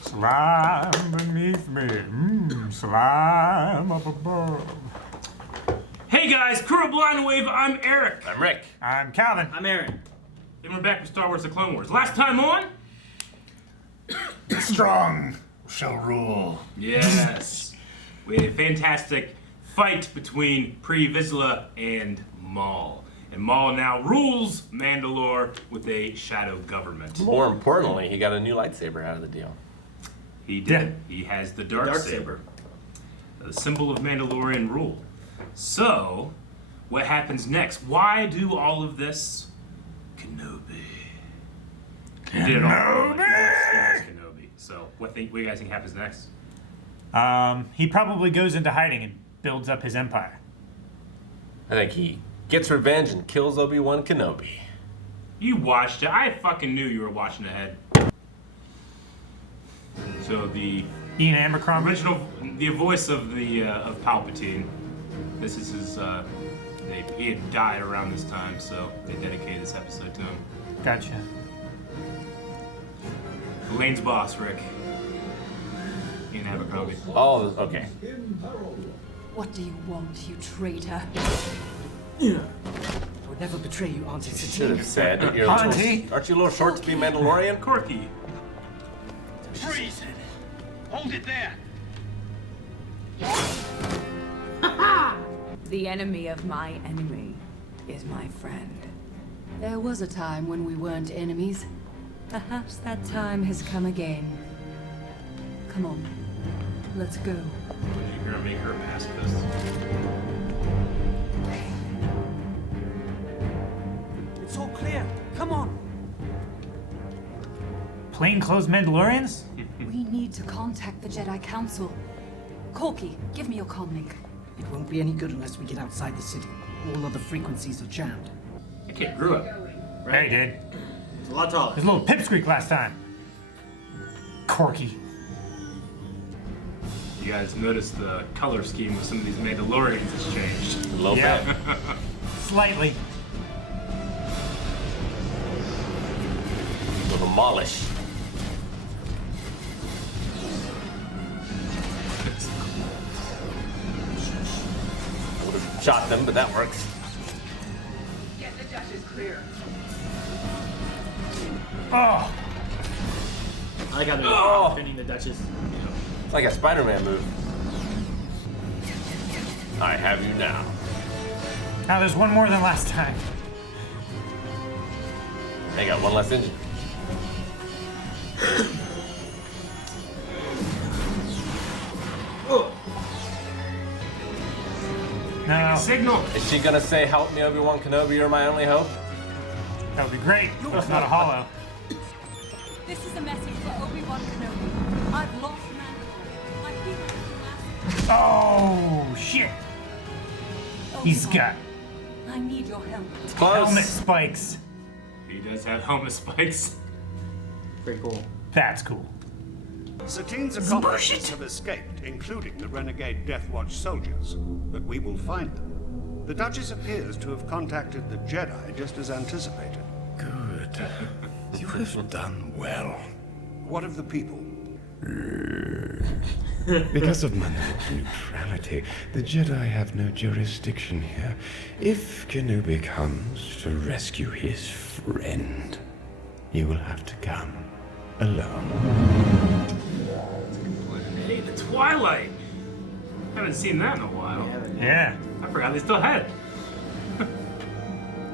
Slime beneath me, slime up above. Hey guys, crew of Blind Wave, I'm Eric. I'm Rick. I'm Calvin. I'm Aaron. And we're back with Star Wars The Clone Wars. Last time on... The strong shall rule. Yes. We had a fantastic fight between Pre Vizsla and Maul. And Maul now rules Mandalore with a shadow government. More importantly, he got a new lightsaber out of the deal. He did. He has the Darksaber. The symbol of Mandalorian rule. So, what happens next? Why do all of this? Kenobi. He did it all. He was Kenobi. So, what do you guys think happens next? He probably goes into hiding and builds up his empire. I think he gets revenge and kills Obi-Wan Kenobi. You watched it. I fucking knew you were watching ahead. So the Ian Abercrombie. the voice of Palpatine. This is his. He had died around this time, so they dedicated this episode to him. Gotcha. Elaine's boss, Rick. Ian Abercrombie. Oh, okay. What do you want, you traitor? I would never betray you, Auntie Should have Satine. said, Auntie? aren't you a little short to be Mandalorian? Corky. Freeze! Hold it there! The enemy of my enemy is my friend. There was a time when we weren't enemies. Perhaps that time has come again. Come on, let's go. You're gonna make her a pacifist. It's all clear. Come on. Plainclothes Mandalorians? We need to contact the Jedi Council. Corky, give me your comlink. It won't be any good unless we get outside the city. All other frequencies are jammed. That kid grew up. Yeah, he did. It's a lot taller. His little pipsqueak last time. Corky. You guys notice the color scheme of some of these Mandalorians has changed. A little Yeah. bit. Slightly. We'll demolish. I would have shot them, but that works. Get the Duchess clear. Oh, I like how they're defending the Duchess. It's like a Spider-Man move. I have you now. now there's one more than last time. They got one less engine. No, Signal! Is she gonna say, "Help me, Obi-Wan Kenobi, you're my only hope"? that would be great. It's not a hollow. This is a message for Obi-Wan Kenobi. I've lost Mandalore. My people have been massacred. Oh, shit. He's Obi-Wan, got I need your help. Close. helmet spikes. He does have helmet spikes. Pretty cool. That's cool. Satine's accomplices have escaped, including the renegade Death Watch soldiers, but we will find them. The Duchess appears to have contacted the Jedi just as anticipated. Good. You have done well. What of the people? Because of Mandalorian neutrality, the Jedi have no jurisdiction here. If Kenobi comes to rescue his friend, you will have to come alone. Hey, the Twilight! Haven't seen that in a while. Yeah. I forgot they still had it.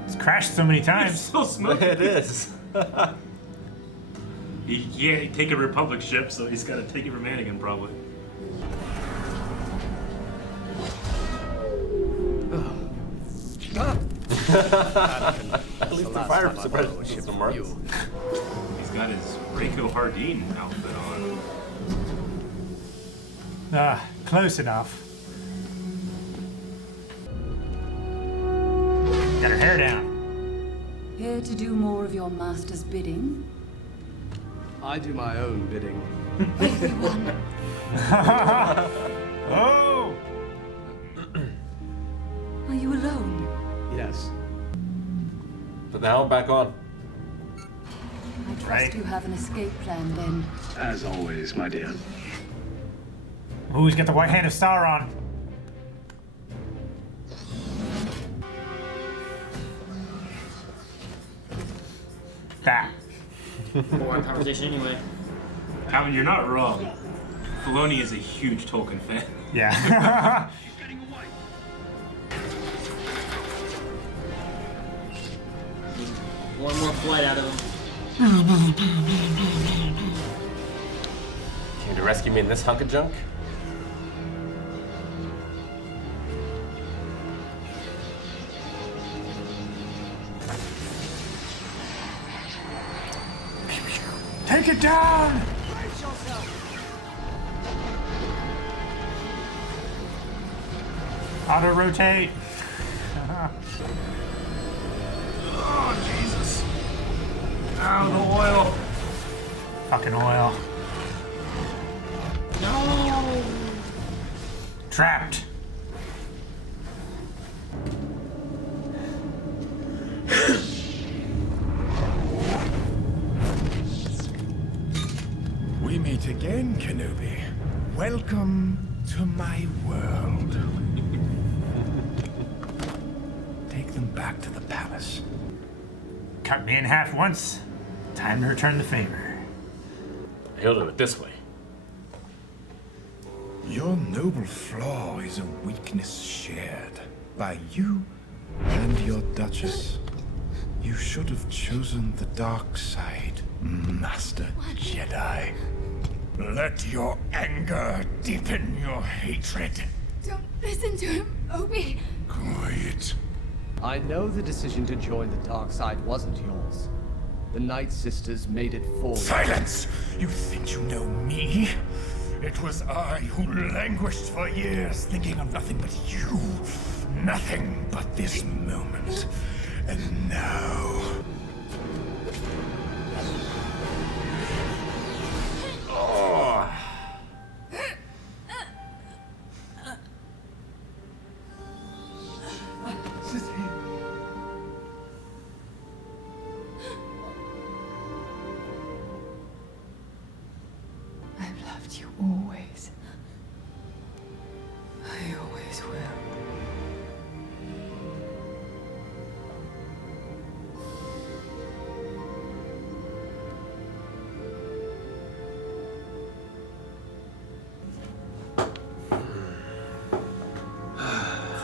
It's crashed so many It's times. still smoking. It is. He can't take a Republic ship, so he's got to take it from Anakin, probably. At least the fire suppression system works. He's got his Reiko Hardin outfit on. Close enough. Got her hair down. Here to do more of your master's bidding? I do my own bidding. Obi-Wan, Oh! are you alone? Yes. Put the helmet back on. I right? You have an escape plan then. As always, my dear. Ooh, he's got the white hand of Sauron. That. Boring conversation anyway. Calvin, you're not wrong. Filoni is a huge Tolkien fan. Yeah. One more flight out of him. Came to rescue me in this hunk of junk? Take it down! Auto rotate. Oh, Jesus. Ow, the oil. Fucking oil. No! Trapped. We meet again, Kenobi. Welcome to my world. Take them back to the palace. Cut me in half once. Time to return the favor. He'll do it this way. Your noble flaw is a weakness shared by you and your Duchess. You should have chosen the dark side, Master Jedi. Let your anger deepen your hatred. Don't listen to him, Obi. Quiet. I know the decision to join the dark side wasn't yours. The Night Sisters made it for you. Silence! You think you know me? It was I who languished for years, thinking of nothing but you. Nothing but this moment. And now... I've loved you always. I always will.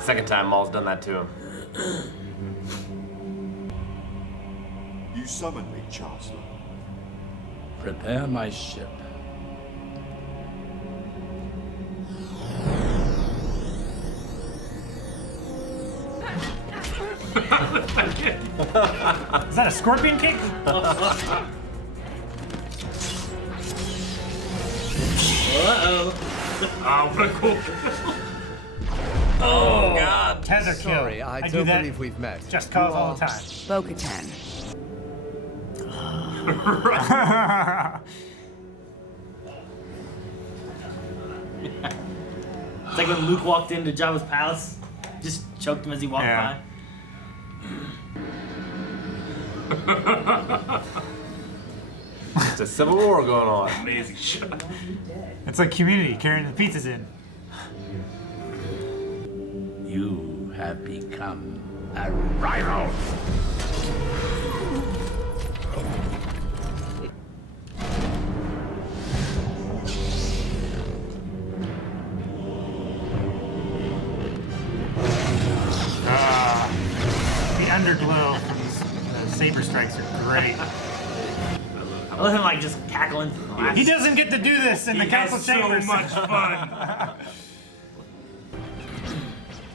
Second time Maul's done that to him. You summoned me, Chancellor. Prepare my ship. Is that a scorpion kick? Uh-oh. Oh, what a cool. Oh, God. Tether kill. Sorry, I do don't that believe we've met. just cause all the time. Bo-Katan. It's like when Luke walked into Jabba's palace. Just choked him as he walked Yeah. by. It's a civil war going on. Amazing shot. It's like Community carrying the pizzas in. You have become a rival. The underglow from the saber strikes are great. I love him like just cackling. He doesn't get to do this in the council chambers. So much fun.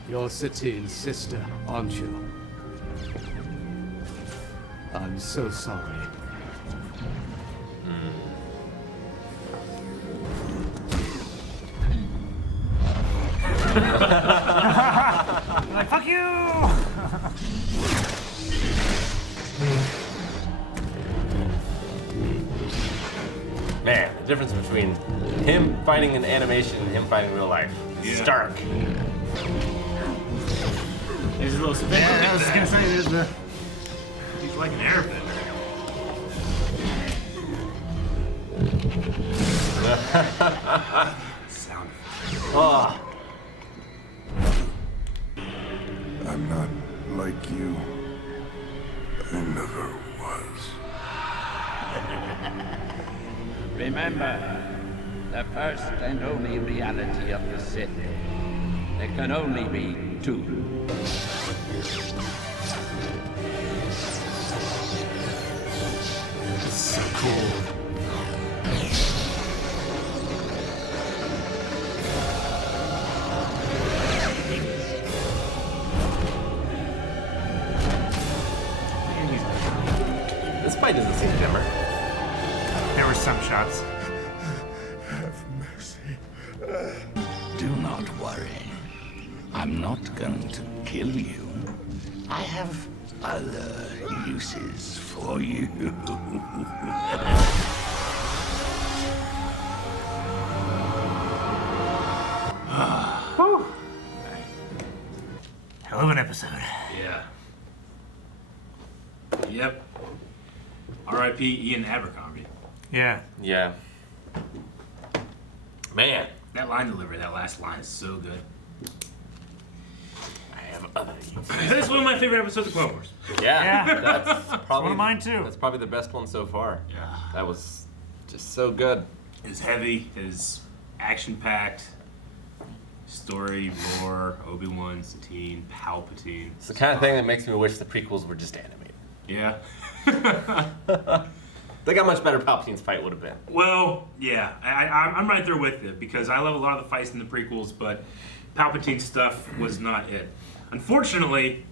You're Satine's sister, aren't you? I'm so sorry. Like, fuck you! Man, the difference between him fighting in animation and him fighting in real life is stark. There's a little spin. Yeah, I was just gonna say, there's the... He's like an airbender. Sound. Oh. I'm not like you. I never was. Remember, the first and only reality of the Sith. There can only be two. So cool. This fight doesn't seem dimmer. There were some shots. Have mercy. Do not worry. I'm not going to kill you. I have other uses for you. Hell of an episode. Yeah. Yep. R.I.P. Ian Abercrombie. Yeah. Yeah. Man. That line delivery, that last line is so good. I have other uses. That's one of my favorite episodes of Clone Wars. Yeah. Yeah. That's probably one of mine too. That's probably the best one so far. Yeah. That was just so good. It was heavy, it was action-packed. Story, lore, Obi-Wan, Satine, Palpatine. It's the kind of thing that makes me wish the prequels were just animated. Yeah. Think how much better Palpatine's fight would have been. Well, yeah, I'm right there with you because I love a lot of the fights in the prequels, but Palpatine stuff was not it. Unfortunately,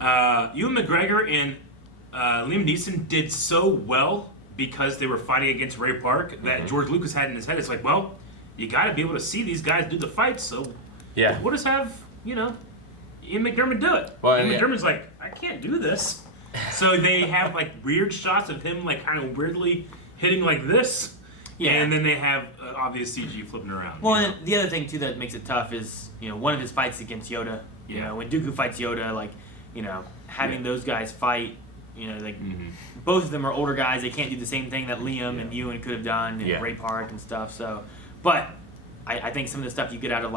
Ewan McGregor and Liam Neeson did so well because they were fighting against Ray Park that George Lucas had in his head. It's like, well, you got to be able to see these guys do the fights, so Yeah. we'll just have, Ian McDermott do it. Well, Ian yeah. McDermott's like, I can't do this. So they have like weird shots of him like kind of weirdly hitting like this. Yeah. And then they have obvious CG flipping around. Well, and the other thing too that makes it tough is one of his fights against Yoda. Yeah. When Dooku fights Yoda, like having those guys fight. Both of them are older guys. They can't do the same thing that Liam and Ewan could have done, and Yeah. Ray Park and stuff. So, but I think some of the stuff you get out of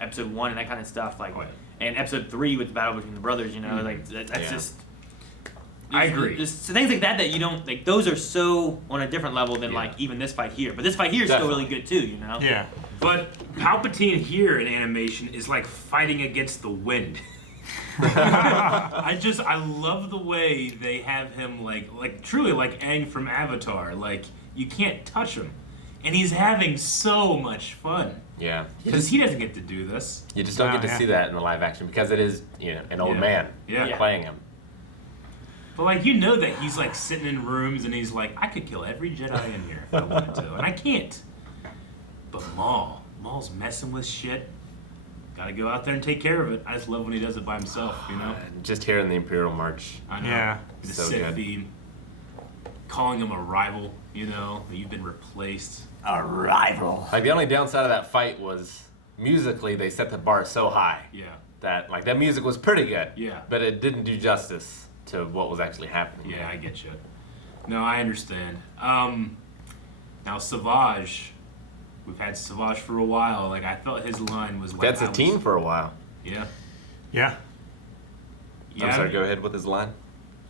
episode 1 and that kind of stuff, like, and episode 3 with the battle between the brothers, like that's just. I agree. There's things like that you don't like. Those are so on a different level than like even this fight here. But this fight here is still really good too. Yeah. But Palpatine here in animation is like fighting against the wind. I love the way they have him like truly like Aang from Avatar. Like you can't touch him, and he's having so much fun. Yeah. Because he doesn't get to do this. You just don't get to see that in the live action because it is, an old man playing him. But that he's like sitting in rooms and he's like, I could kill every Jedi in here if I wanted to, and I can't. But Maul's messing with shit. Gotta go out there and take care of it. I just love when he does it by himself, Just hearing the Imperial March. I know. Yeah. The So Sith good. theme. Calling him a rival, you've been replaced. A rival. Like the only downside of that fight was musically they set the bar so high. Yeah. That that music was pretty good. Yeah. But it didn't do justice to what was actually happening. Yeah, I get you. No, I understand. Now Savage, we've had Savage for a while. Like I felt his line was like That's a team for a while. Yeah. Yeah. I'm sorry, go ahead with his line.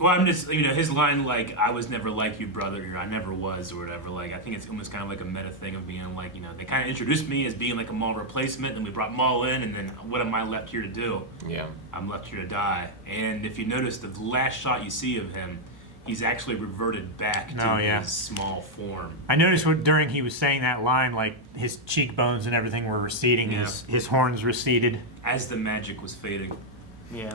Well, I'm just, his line, like, I was never like you, brother, or I never was, or whatever. Like, I think it's almost kind of like a meta thing of being like, they kind of introduced me as being like a Maul replacement, and we brought Maul in, and then what am I left here to do? Yeah. I'm left here to die. And if you notice, the last shot you see of him, he's actually reverted back to his small form. I noticed during he was saying that line, like, his cheekbones and everything were receding, his horns receded. As the magic was fading. Yeah.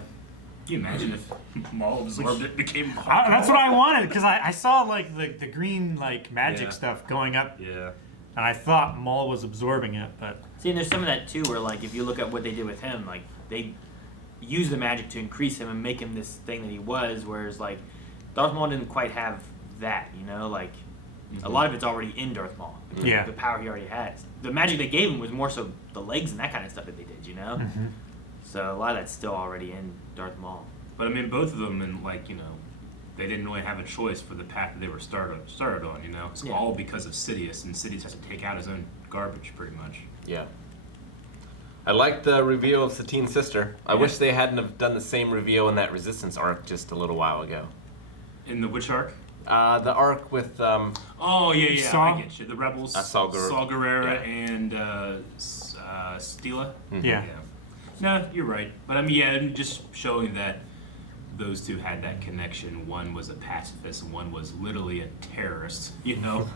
Can you imagine if Maul absorbed it, became Maul? That's what I wanted, because I saw, like, the green, like, magic stuff going up. Yeah. And I thought Maul was absorbing it, but... See, and there's some of that, too, where, like, if you look at what they did with him, like, they use the magic to increase him and make him this thing that he was, whereas, like, Darth Maul didn't quite have that, like, a lot of it's already in Darth Maul. Yeah. The power he already has. The magic they gave him was more so the legs and that kind of stuff that they did, So a lot of that's still already in Darth Maul. But I mean, both of them, and they didn't really have a choice for the path that they were started on. You know, it's Yeah. all because of Sidious, and Sidious has to take out his own garbage, pretty much. Yeah. I like the reveal of Satine's sister. I wish they hadn't have done the same reveal in that Resistance arc just a little while ago. In the which arc? The arc with Oh yeah, Saul? I get you. The rebels, Saul Guerrera yeah. and Stila. Mhm. Yeah. No, you're right. But I mean, yeah, and just showing that those two had that connection. One was a pacifist, and one was literally a terrorist. You know.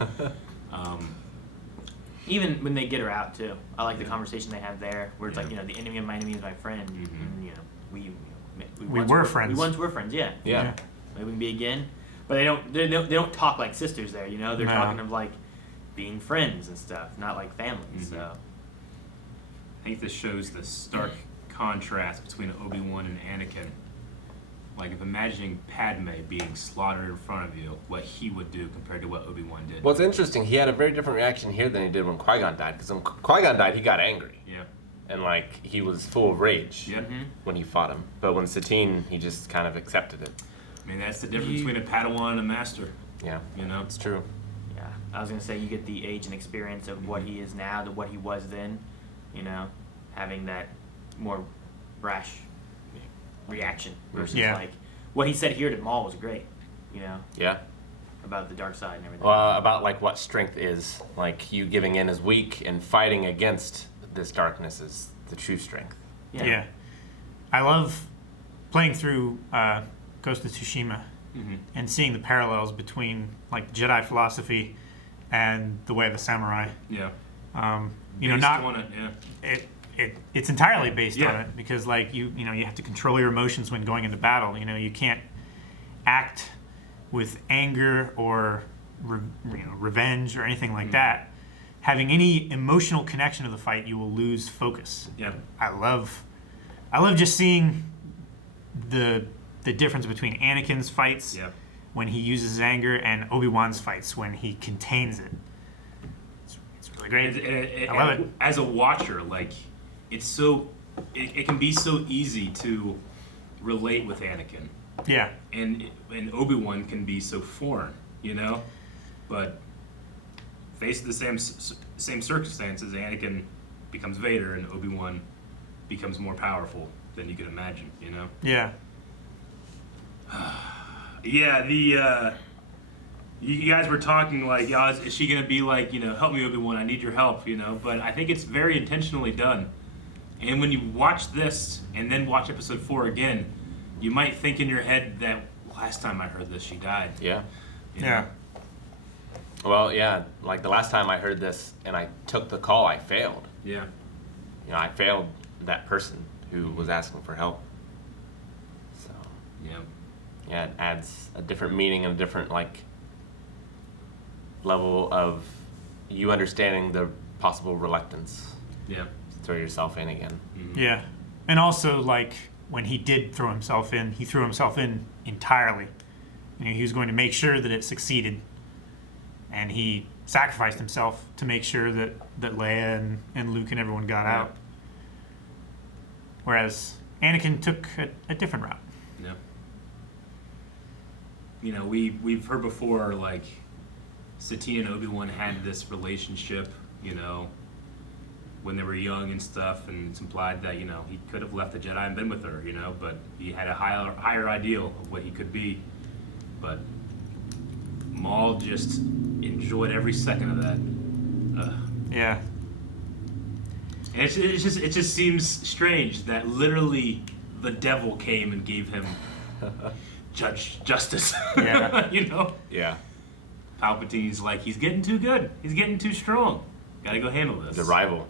Even when they get her out too, I like the conversation they have there, where it's like, you know, the enemy of my enemy is my friend, and you know, we once were friends. We once were friends, yeah. Yeah. Maybe we can be again, but they don't talk like sisters there, you know. They're No. talking of like being friends and stuff, not like family. So I think this shows the stark contrast between Obi-Wan and Anakin. Like, if imagining Padme being slaughtered in front of you, what he would do compared to what Obi-Wan did. Well, it's interesting. He had a very different reaction here than he did when Qui-Gon died. Because when Qui-Gon died, he got angry. Yeah. And, like, he was full of rage Yeah. when he fought him. But when Satine, he just kind of accepted it. I mean, that's the difference between a Padawan and a master. Yeah. You know? It's true. yeah, I was gonna say you get the age and experience of what he is now to what he was then, you know, having that more brash reaction versus Yeah. like what he said here to Maul was great, you know, Yeah. about the dark side and everything. Well, about, like, what strength is. Like, you giving in is weak, and fighting against this darkness is the true strength. Yeah. I love playing through Ghost of Tsushima and seeing the parallels between like Jedi philosophy and the way of the samurai. Yeah. You know, Based not on it, yeah. it's entirely based Yeah. on it because like you know you have to control your emotions when going into battle. You know, you can't act with anger or revenge or anything like that. Having any emotional connection to the fight, you will lose focus. Yeah. I love just seeing the difference between Anakin's fights Yeah. when he uses his anger and Obi-Wan's fights when he contains it. It's really great. I love it. As a watcher, like, it's so, it can be so easy to relate with Anakin. Yeah. And Obi-Wan can be so foreign, you know? But faced with the same circumstances, Anakin becomes Vader and Obi-Wan becomes more powerful than you could imagine, you know? Yeah. Yeah, you guys were talking like, yeah, is she gonna be like, you know, help me, Obi-Wan, I need your help, you know? But I think it's very intentionally done. And when you watch this and then watch episode 4 again, you might think in your head that last time I heard this, she died. Yeah. You know? Yeah. Well, yeah, like the last time I heard this and I took the call, I failed. Yeah. You know, I failed that person who was asking for help. So, Yeah. yeah, it adds a different meaning and a different, like, level of you understanding the possible reluctance Yeah. to throw yourself in again. Yeah. And also, like, when he did throw himself in, he threw himself in entirely. You know, he was going to make sure that it succeeded. And he sacrificed himself to make sure that Leia and Luke and everyone got out. Whereas Anakin took a different route. Yeah. You know, we've heard before, like, Satine and Obi-Wan had this relationship, you know, when they were young and stuff, and it's implied that, you know, he could have left the Jedi and been with her, you know, but he had a higher ideal of what he could be. But Maul just enjoyed every second of that. Yeah. And it just seems strange that literally the devil came and gave him justice. Yeah. You know? Yeah. Palpatine's like, he's getting too good. He's getting too strong. Gotta go handle this. The rival.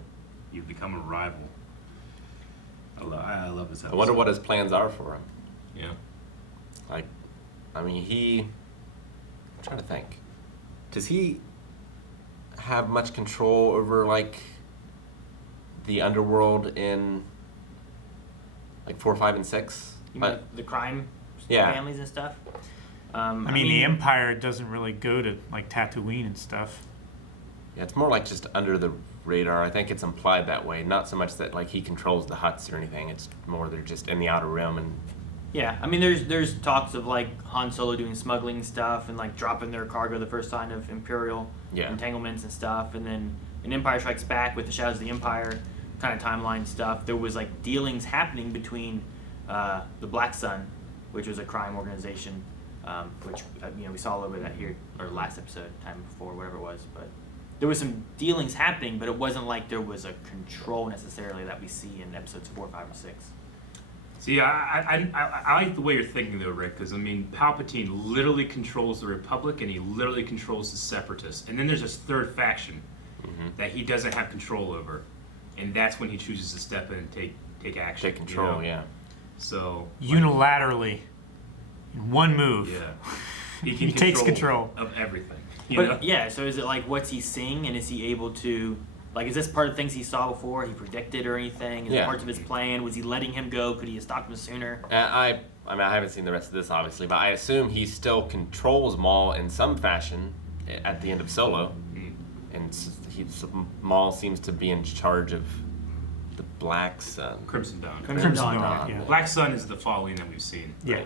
You've become a rival. I love this episode. I wonder what his plans are for him. Yeah. Like, I mean, I'm trying to think. Does he have much control over, like, the underworld in, like, 4, 5, and 6? You mean the crime Yeah. families and stuff? I mean, the Empire doesn't really go to, like, Tatooine and stuff. Yeah, it's more like just under the radar. I think it's implied that way. Not so much that, like, he controls the huts or anything. It's more they're just in the outer rim and Yeah, I mean, there's talks of like Han Solo doing smuggling stuff and like dropping their cargo, the first sign of Imperial entanglements and stuff, and then in Empire Strikes Back with the Shadows of the Empire kind of timeline stuff, there was like dealings happening between the Black Sun, which was a crime organization, which we saw a little bit of that here, or last episode, time before, whatever it was, but there was some dealings happening, but it wasn't like there was a control necessarily that we see in episodes 4, 5, or 6. See, I like the way you're thinking though, Rick, because I mean, Palpatine literally controls the Republic and he literally controls the Separatists, and then there's this third faction that he doesn't have control over, and that's when he chooses to step in and take action. Take control, you know? yeah. So unilaterally, in one move, he takes control of everything. But yeah, so is it like what's he seeing, and is he able to? Like, is this part of things he saw before, he predicted or anything? Is it parts of his plan? Was he letting him go? Could he have stopped him sooner? I mean, I haven't seen the rest of this, obviously, but I assume he still controls Maul in some fashion at the end of Solo. And Maul seems to be in charge of the Black Sun. Crimson Dawn. Crimson Dawn, yeah. Black Sun is the following that we've seen. Yeah.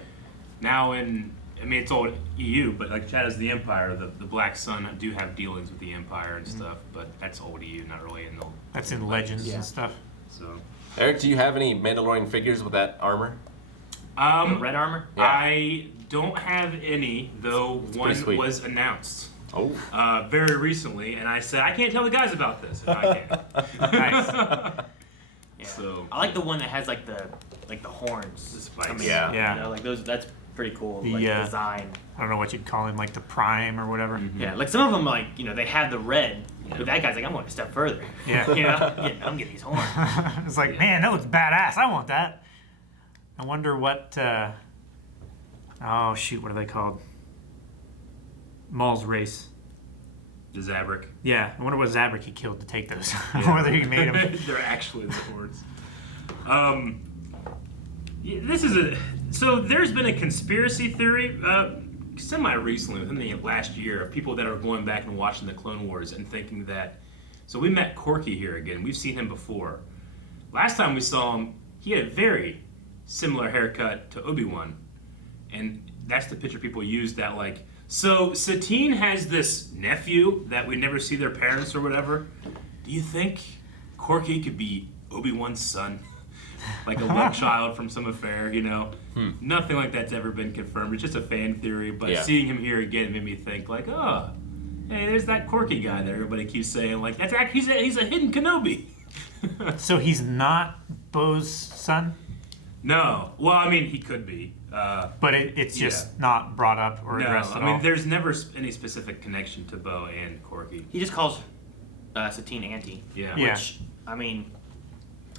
Now it's all EU, but like Shadows of the Empire, the Black Sun do have dealings with the Empire and stuff, but that's old EU, not really in the... That's in Legends and stuff. So, Eric, do you have any Mandalorian figures with that armor? The red armor? Yeah. I don't have any, though one was announced. Very recently, and I said, I can't tell the guys about this. And I can. Nice. Yeah. So I like the one that has like the horns. The spikes. Yeah. You know, like those. That's pretty cool. The, like design. I don't know what you'd call him, like the Prime or whatever. Yeah, like some of them, like they have the red, but that guy's like, I'm going a step further. Yeah. I'm getting these horns. It's like, man, that looks badass. I want that. I wonder what. Oh shoot, what are they called? Maul's race. The Zabrak. Yeah, I wonder what Zabrak he killed to take those. Whether he made them. They're actually the horns. This is so there's been a conspiracy theory semi-recently, within the last year, of people that are going back and watching the Clone Wars and thinking that, so we met Corky here again. We've seen him before. Last time we saw him, he had a very similar haircut to Obi-Wan. And that's the picture people use that like, so Satine has this nephew that we never see their parents or whatever. Do you think Corky could be Obi-Wan's son? Like a love child from some affair, Nothing like that's ever been confirmed. It's just a fan theory, but seeing him here again made me think like, oh, hey, there's that Corky guy that everybody keeps saying. Like, that's actually, he's a hidden Kenobi. So he's not Bo's son? No. Well, I mean, he could be. But it's just not brought up or addressed at all. There's never any specific connection to Bo and Corky. He just calls Satine Auntie. Yeah. Which, I mean,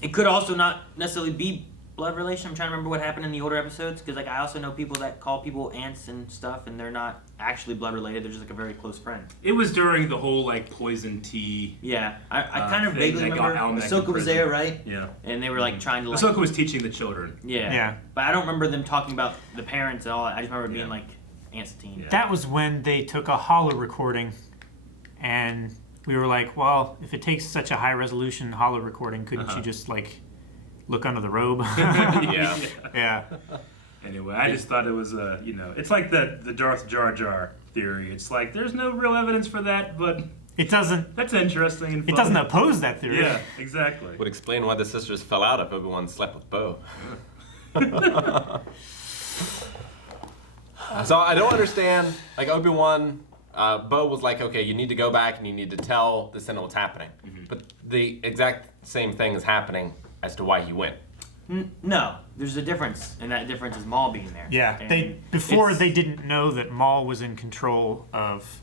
it could also not necessarily be blood relation. I'm trying to remember what happened in the older episodes, because like I also know people that call people aunts and stuff, and they're not actually blood related. They're just like a very close friend. It was during the whole like poison tea. Yeah, I kind of vaguely remember Ahsoka was there, right? Yeah. And they were like trying to like... Ahsoka was teaching the children. Yeah. But I don't remember them talking about the parents and all that. I just remember it being like Aunt Satine. Yeah. That was when they took a holo recording, and we were like, well, if it takes such a high resolution holo recording, couldn't you just like look under the robe? Yeah. Anyway, I just thought it was it's like the Darth Jar Jar theory. It's like there's no real evidence for that, but it doesn't. That's interesting and fun. It doesn't oppose that theory. Yeah, exactly. Would explain why the sisters fell out if Obi-Wan slept with Bo. So I don't understand. Like Obi-Wan, Bo was like, okay, you need to go back and you need to tell the Senate what's happening. But the exact same thing is happening as to why he went. No, there's a difference, and that difference is Maul being there. Yeah, and they didn't know that Maul was in control of.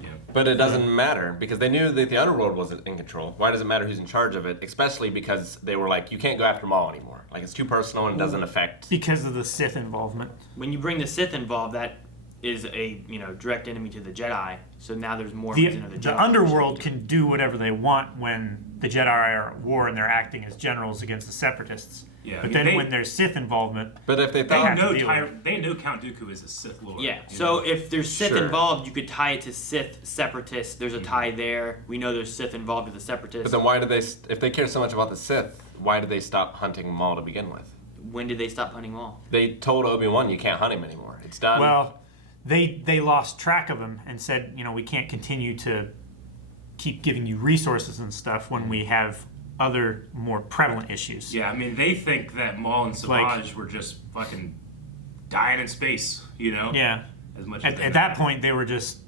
Yeah. But it doesn't matter because they knew that the underworld wasn't in control. Why does it matter who's in charge of it? Especially because they were like, you can't go after Maul anymore. Like it's too personal and it doesn't affect. Because of the Sith involvement. When you bring the Sith involved, that is a direct enemy to the Jedi. So now there's more reason of the Jedi. The underworld can do whatever they want when the Jedi are at war and they're acting as generals against the Separatists. Yeah, but then when there's Sith involvement, but if they know Count Dooku is a Sith Lord. Yeah. So if there's Sith involved, you could tie it to Sith Separatists. There's a tie there. We know there's Sith involved with the Separatists. But then why do they? If they care so much about the Sith, why did they stop hunting Maul to begin with? When did they stop hunting Maul? They told Obi-Wan you can't hunt him anymore. It's done. Well, they lost track of him and said, we can't continue to keep giving you resources and stuff when we have other more prevalent issues. Yeah, I mean, they think that Maul and Savage were just fucking dying in space, Yeah. As much At that point, they were just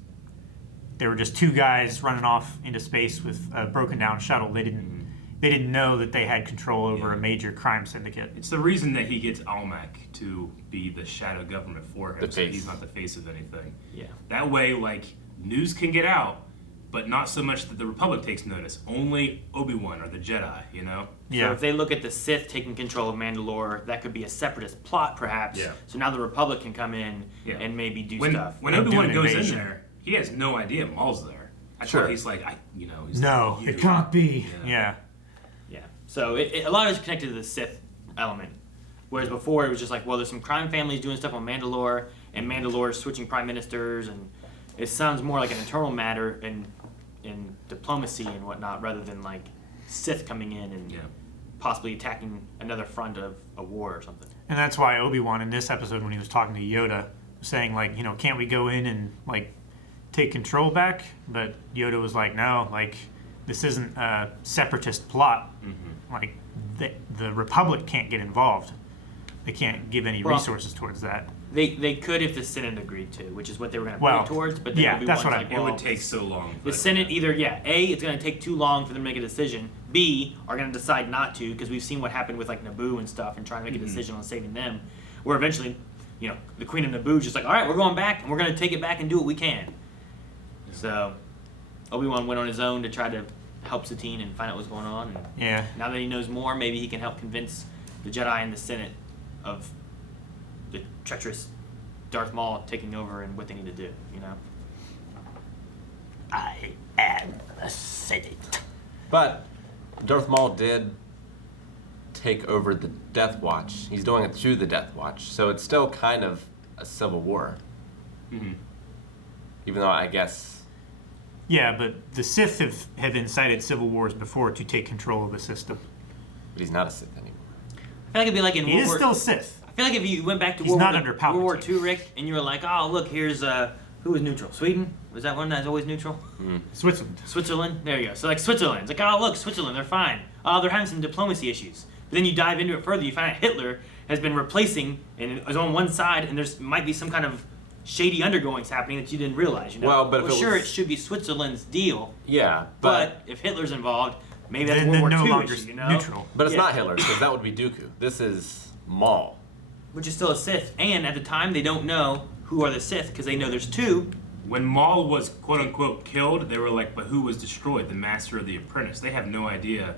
two guys running off into space with a broken down shuttle. They didn't know that they had control over a major crime syndicate. It's the reason that he gets Almec to be the shadow government for him, so he's not the face of anything. Yeah. That way, news can get out, but not so much that the Republic takes notice. Only Obi-Wan or the Jedi, So if they look at the Sith taking control of Mandalore, that could be a separatist plot, perhaps. Yeah. So now the Republic can come in and maybe do stuff. When Obi-Wan goes in there, he has no idea Maul's there. That's why he's like, no, it can't be. Yeah. Yeah. So a lot of it's connected to the Sith element. Whereas before it was just like, well, there's some crime families doing stuff on Mandalore, and Mandalore's switching prime ministers, and it sounds more like an internal matter in diplomacy and whatnot, rather than like Sith coming in and possibly attacking another front of a war or something. And that's why Obi-Wan in this episode, when he was talking to Yoda, was saying can't we go in and take control back? But Yoda was like, no, this isn't a separatist plot. The Republic can't get involved. They can't give any resources towards that. They could if the Senate agreed to, which is what they were going to point towards. But then that's what it would take so long. The Senate either, A, it's going to take too long for them to make a decision. B, are going to decide not to, because we've seen what happened with Naboo and stuff, and trying to make a decision on saving them. Where eventually, the Queen of Naboo is just like, all right, we're going back, and we're going to take it back and do what we can. So Obi-Wan went on his own to try to help Satine and find out what's going on. And now that he knows more, maybe he can help convince the Jedi and the Senate of the treacherous Darth Maul taking over and what they need to do, I am the Senate. But Darth Maul did take over the Death Watch. He's doing it through the Death Watch, so it's still kind of a civil war. Mm-hmm. Even though I guess... Yeah, but the Sith have incited civil wars before to take control of the system. But he's not a Sith anymore. I feel like it'd be like in He World is War... still Sith. I feel like if you went back to He's not under Palpatine. World War II, Rick, and you were like, oh, look, here's... who was neutral? Sweden? Was that one that's always neutral? Switzerland? There you go. So, Switzerland. It's like, oh, look, Switzerland, they're fine. Oh, they're having some diplomacy issues. But then you dive into it further, you find out Hitler has been replacing and is on one side, and there's might be some kind of shady undergoings happening that you didn't realize, Well, but it should be Switzerland's deal. Yeah, but if Hitler's involved, maybe that's then World War no II longer issue, neutral. But it's not Hitler, because that would be Dooku. This is Maul. Which is still a Sith. And at the time, they don't know who are the Sith, because they know there's two. When Maul was quote-unquote killed, they were like, but who was destroyed? The Master of the Apprentice. They have no idea.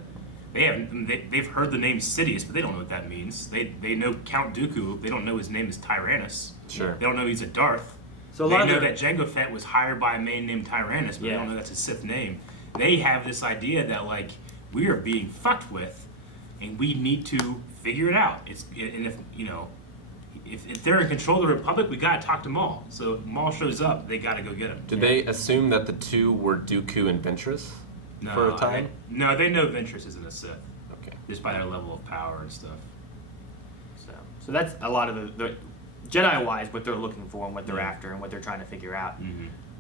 They've heard the name Sidious, but they don't know what that means. They know Count Dooku. They don't know his name is Tyrannus. Sure. They don't know he's a Darth. So they know that Jango Fett was hired by a man named Tyrannus, but they don't know that's a Sith name. They have this idea that we are being fucked with, and we need to figure it out. If they're in control of the Republic, we gotta talk to Maul. So if Maul shows up, they gotta go get him. Did they assume that the two were Dooku and Ventress for a time? They know Ventress isn't a Sith. Okay. Just by their level of power and stuff. So that's a lot of the Jedi-wise, what they're looking for and what they're after and what they're trying to figure out.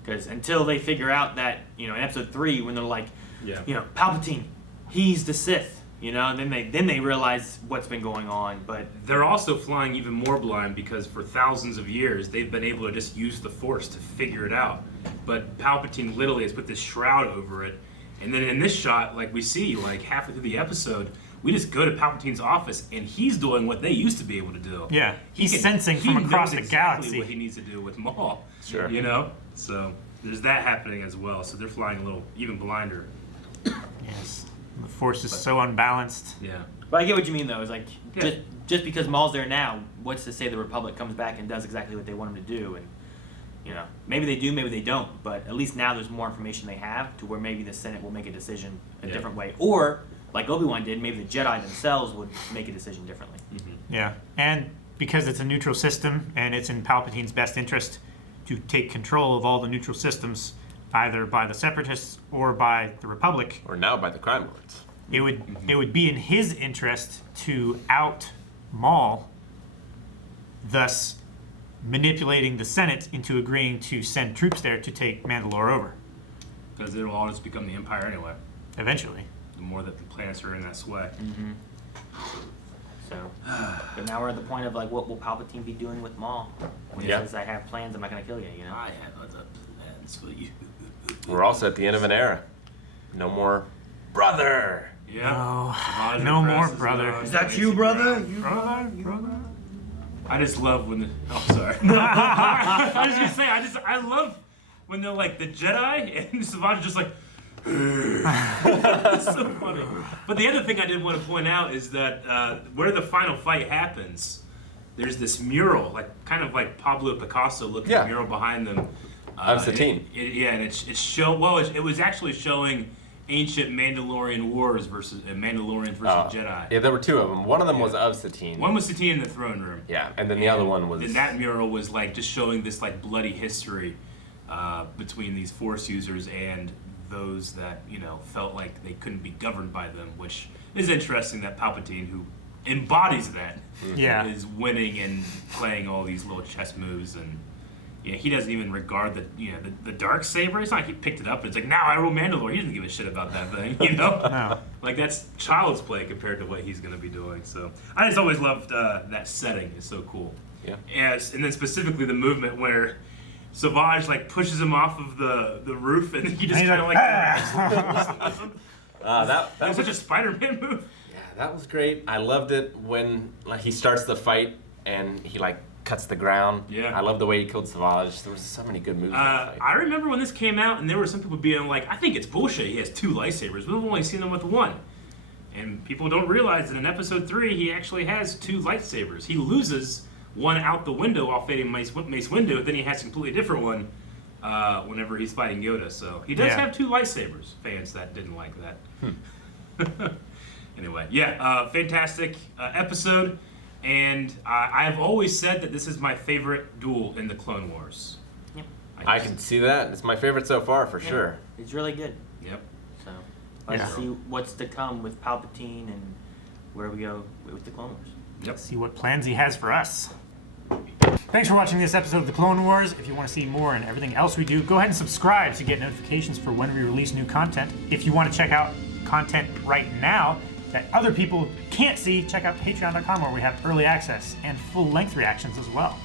Because until they figure out that, in episode 3, when they're like, Palpatine, he's the Sith. Then they realize what's been going on, but they're also flying even more blind because for thousands of years they've been able to just use the Force to figure it out. But Palpatine literally has put this shroud over it, and then in this shot, we see halfway through the episode, we just go to Palpatine's office and he's doing what they used to be able to do. Yeah, he's sensing from across the galaxy what he needs to do with Maul. Sure. So there's that happening as well. So they're flying a little even blinder. Yes. The Force is so unbalanced. Yeah. But I get what you mean, though. It's just because Maul's there now, what's to say the Republic comes back and does exactly what they want him to do? And, maybe they do, maybe they don't. But at least now there's more information they have to where maybe the Senate will make a decision a different way. Or, like Obi-Wan did, maybe the Jedi themselves would make a decision differently. Yeah. And because it's a neutral system and it's in Palpatine's best interest to take control of all the neutral systems, either by the Separatists or by the Republic, or now by the Crime Lords. It would be in his interest to out Maul, thus manipulating the Senate into agreeing to send troops there to take Mandalore over. Because it'll all just become the Empire anyway. Eventually. The more that the planets are in that sway. Mm-hmm. So, but now we're at the point of like, what will Palpatine be doing with Maul? When he says, "I have plans, I'm not gonna kill you," you know? I have other plans for you. We're also at the end of an era. No more brother. Yeah. No more brother. Is that you, brother? Brother? I just love when the. Oh, sorry. I was gonna say, I love when they're like the Jedi and Savage just like. It's so funny. But the other thing I did want to point out is that where the final fight happens, there's this mural, like kind of like Pablo Picasso looking mural behind them. Of Satine. And it was actually showing ancient Mandalorian wars versus Mandalorians versus Jedi. Yeah, there were two of them. One of them was of Satine. One was Satine in the throne room. Yeah, and then the other one was. And that mural was like just showing this like bloody history between these Force users and those that felt like they couldn't be governed by them, which is interesting that Palpatine, who embodies that, is winning and playing all these little chess moves, and he doesn't even regard the dark saber. It's not like he picked it up and it's like, now I rule Mandalore. He doesn't give a shit about that thing, No. Like that's child's play compared to what he's going to be doing. So I just always loved that setting. It's so cool. Yeah. And then specifically the movement where Savage like pushes him off of the roof, and he just kind of like. That was such a Spider-Man move. Yeah, that was great. I loved it when he starts the fight and he cuts the ground. Yeah. I love the way he killed Savage. There was so many good moves in that fight. I remember when this came out, and there were some people being like, "I think it's bullshit. He has 2 lightsabers. We've only seen him with 1." And people don't realize that in Episode 3, he actually has 2 lightsabers. He loses one out the window while fighting Mace Windu, then he has a completely different one whenever he's fighting Yoda. So he does have 2 lightsabers, fans that didn't like that. Anyway, fantastic episode. And I've always said that this is my favorite duel in the Clone Wars. Yep. I can see that. It's my favorite so far, for sure. It's really good. Yep. So let's see what's to come with Palpatine and where we go with the Clone Wars. Yep. See what plans he has for us. Thanks for watching this episode of The Clone Wars. If you want to see more and everything else we do, go ahead and subscribe to get notifications for when we release new content. If you want to check out content right now that other people can't see, check out patreon.com where we have early access and full-length reactions as well.